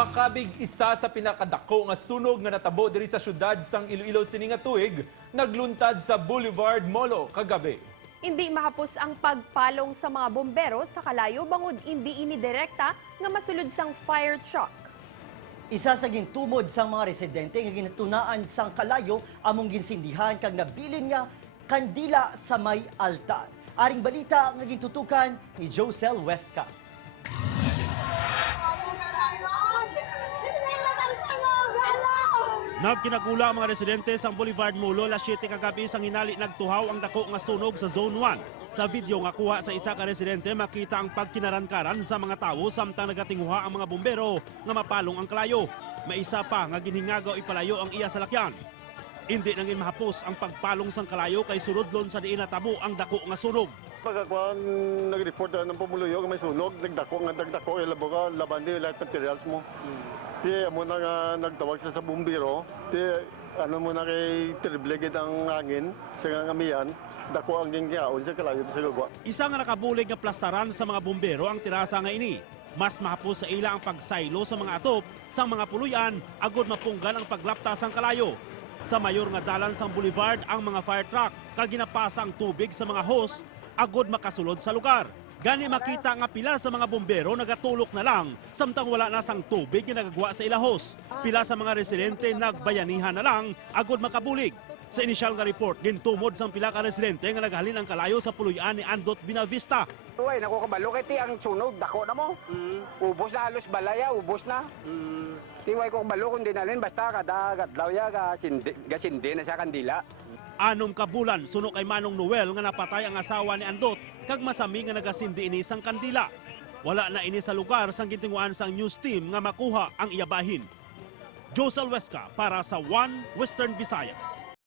Makabig isa sa pinakadako nga sunog nga natabo diri sa syudad sang Iloilo sini nga tuig, nagluntad sa Boulevard Molo kagabi. Hindi mahapos ang pagpalong sa mga bombero sa kalayo bangod hindi inidirekta nga masulod sang fire truck. Isa sa gintumod sang mga residente nga ginatunaan sang kalayo among ginsindihan kag nabilin nga kandila sa may altar. Aring balita nga gintutukan ni Josel Huesca. Nagkinagula ang mga residente sa Boulevard Molo alas 7 kagabi sang hinali nagtuhaw ang dako nga sunog sa Zone 1. Sa video nga kuha sa isa ka residente makita ang pagkinarankaran sa mga tawo samtang nagatinguha ang mga bombero nga mapalong ang kalayo. May isa pa nga ginhingagaw ipalayo ang iya salakyan. Hindi nangin mahapos ang pagpalong sang kalayo kay sulodlon sa diin natabo ang dako nga sunog. Pagkakuan nag-report ng pamuluyo may sunog, nagdako ilabaga laban di light materials mo. Ti amo na nga nagtawag sa bumbiro, ti ano mo na kay tribleged ang hangin sa ngamian, dako ang gingyaon sa kalayo sa gagwa. Isa nga nakabulig nga plastaran sa mga bombero ang tirasa nga ini. Mas mahapos sa ila ang pagsaylo sa mga atop sa mga puluyan agod mapunggan ang paglapta sang kalayo. Sa mayor nga dalan sang boulevard ang mga fire truck kag ginapasa ang tubig sa mga hose agod makasulod sa lugar. Gani makita nga pila sa mga bombero nagatulok na lang samtang wala na sang tubig nga nagagwa sa ilahos. Pila sa mga residente nagbayanihan na lang agod makabulig. Sa inisyal nga report, gintumod sang pila ka residente nga naghalin ang kalayo sa puluyan ni Andot Binavista. Uy, naku kabalo kay ti ang sunog, dako na mo. Ubos na halos balaya, ubos na. Tiway ko kabalo kung dinalin, basta kada gadlaw ya, gasindi na sa kandila. Anom ka bulan suno kay Manong Noel nga napatay ang asawa ni Andot kag masami nga nagasindi ini sang kandila. Wala na ini sa lugar sang gitinguan sang news team nga makuha ang iyabahin. Josel Huesca para sa One Western Visayas.